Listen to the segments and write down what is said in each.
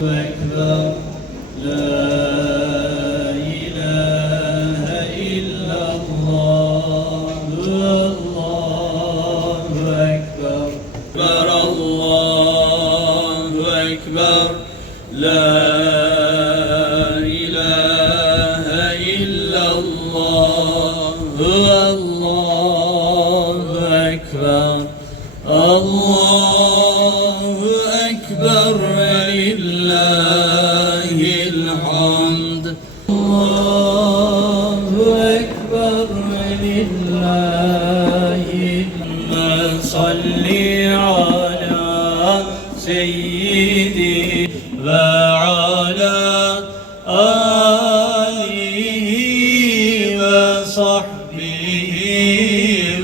Ekber, la ilahe illallah, Allahu Ekber, Ekber Allahu Ekber, la ilahe illallah, الله أكبر لله الحمد. الله أكبر لله الحمد. صل على سيدي وعلى آله وصحبه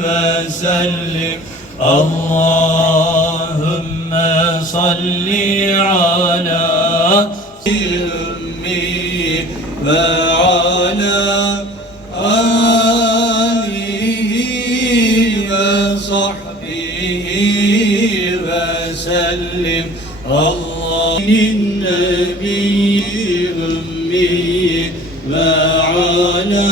وسلم. اللهم صل على أمي وعلى آله وصحبه وسلم. الله النبي أمي وعلى